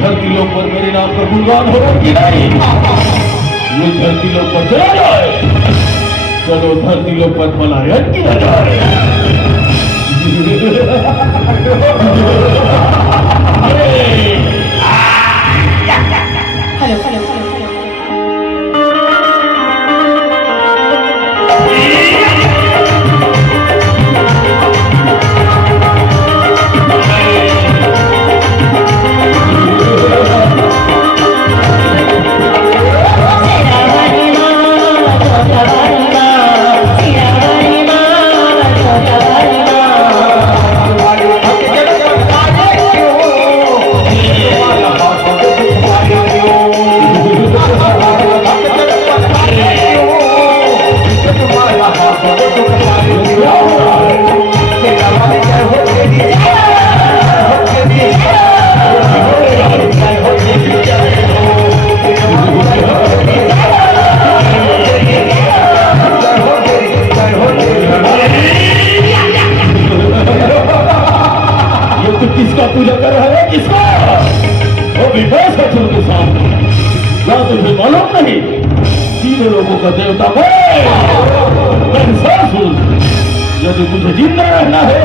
धरती लोग पर मेरे नाम पर गुणगान हो कि नहीं? ये धरती लोग पर चला जाए, चलो धरती लोग पर पलायन किया जाए। हेलो हेलो हेलो किसका पूजा कर रहा है? किसका? वो भी पैसा के सामने क्या तुझे मालूम नहीं? तीनों लोगों का देवता मैं हूँ। यदि तुझे जिंदा रहना है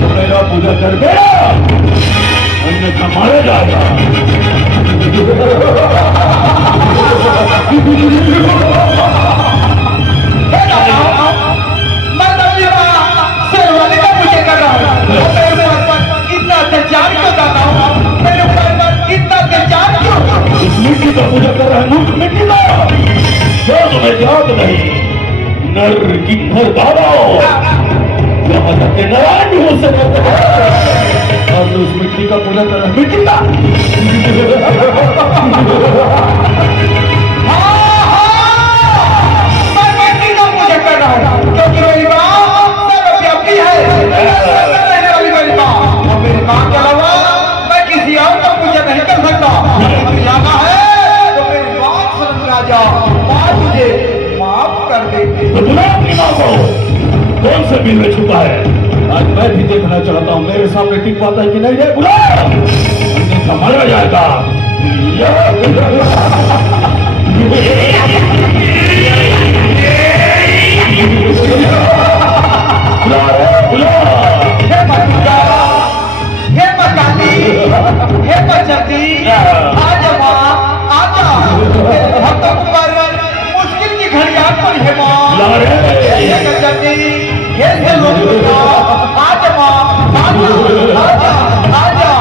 तो मेरा पूजा कर बेड़ा, अन्यथा मारा जाएगा। मिट्टी का पूजा कर रहा है, मूर्ख मिट्टी का। क्या तुम्हें याद नहीं? नर किन्नर बाबा यहाँ तक के नारायण भी हो सकते हैं, और उस मिट्टी का पूजा कर रहा है, मिट्टी का। मैं मिट्टी का पूजा कर रहा हूँ क्योंकि मेरी माँ सर्वव्यापी है, रहने वाली मेरी माँ, और मेरी माँ के अलावा मैं किसी और का पूजा नहीं कर सकता। जाना है तो मेरी बात समझ आ जा, माँ तुझे माफ कर देगी। तो बुला अपनी माँ को, कौन से बिल में छुपा है? आज मैं भी देखना चाहता हूँ मेरे सामने टिक पाता है कि नहीं है। बुला, अन्यथा मारा जाएगा। बुला हे बच्चा, हे बच्चानी, हे बच्चानी, आजा माँ, आजा। भक्तों पर मुश्किल की घड़ियां पर है माँ। हे बच्चानी, हे लोग आजा माँ, आजा, आजा, आजा।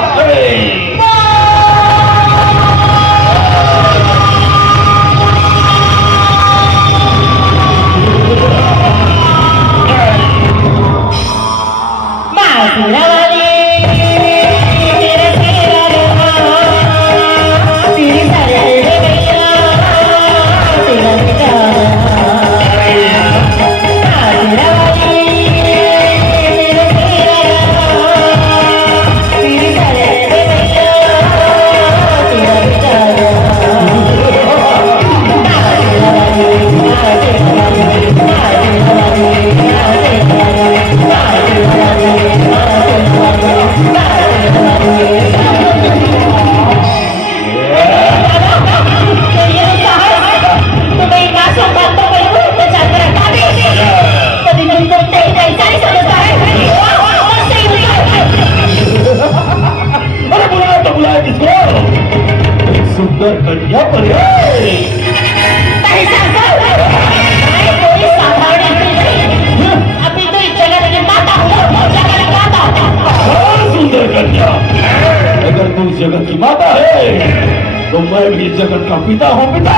तो मैं भी जगत का पिता हूँ पिता।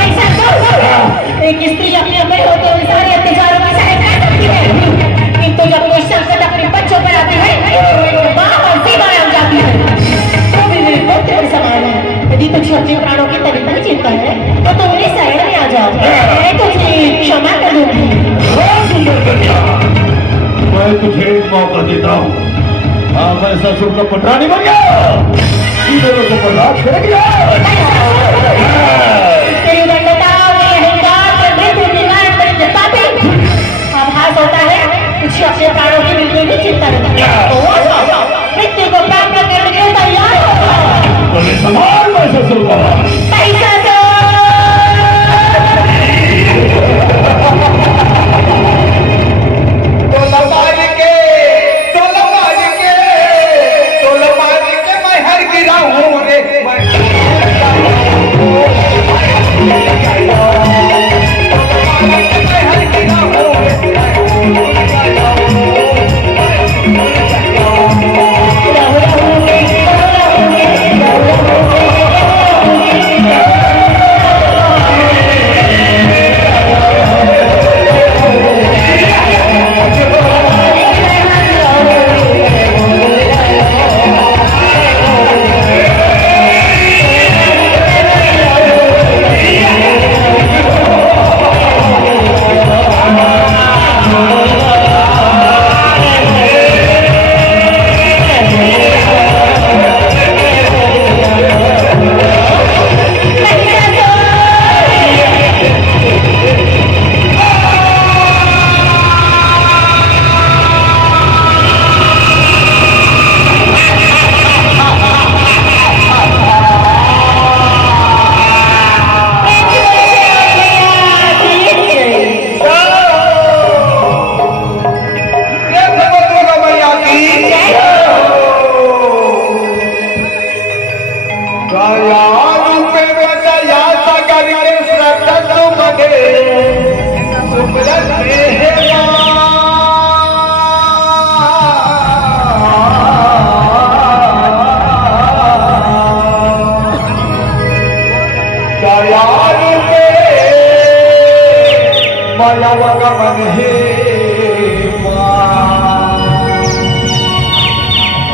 ऐसा क्यों? एक स्त्री अपने अपने होते हुए सारे अत्याचारों की सहायता कर सकती है, किंतु जब कोई संकट अपने बच्चों पर आती है तो एक माँ और सीमाएं हो जाती है। तो भी मेरे पुत्र के समान है, यदि तुझे अपने प्राणों की तनिक चिंता है तो तुम मेरी शरण में आ जाओ, मैं तुझे क्षमा कर दूंगी। बहुत सुंदर कन्या, मैं तुझे एक मौका देता हूँ। हाँ, मैं ससुर का पटरानी बन गया, तीनों को बर्दाश्त कर गया। तेरी दंडता में अहंकार पर मृत्यु निर्माण पर जताते आभास होता है तुझे अपने प्राणों की बिल्कुल भी चिंता नहीं है। तो वो जाओ, मृत्यु को प्राप्त करने के लिए तैयार हो जाओ। तो सवाल मैं ससुर का पैसा दो। मैं हर गिरा हूँ रे। मन हे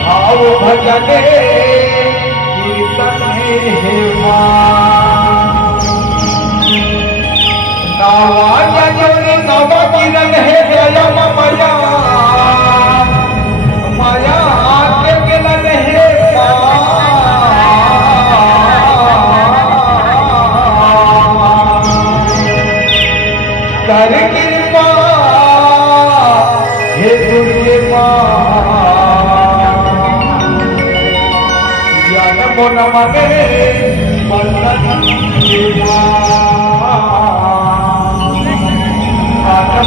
भाव भजन कीर्तन हे नवाया जोरी नव किरण हे जय मया माया के गिलन हे कर कृपा हे दुर्गे ज्ञान मन मने बंधन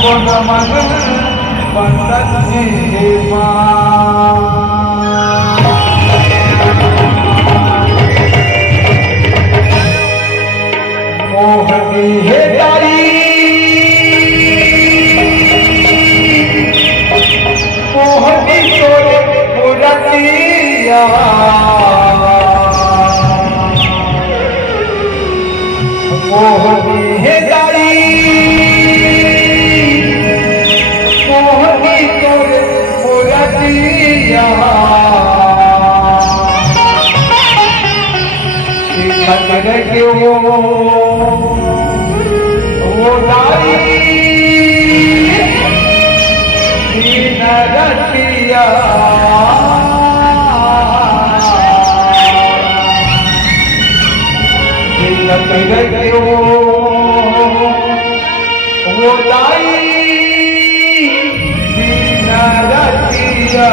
मन मन बंधन मोहनी हे तारी मोहनी तोरे पुरतिया मोहनी हे तारी मोहनी तोरे पुरतिया खतर क्यों वो दाई रतिया वो दाई रतिया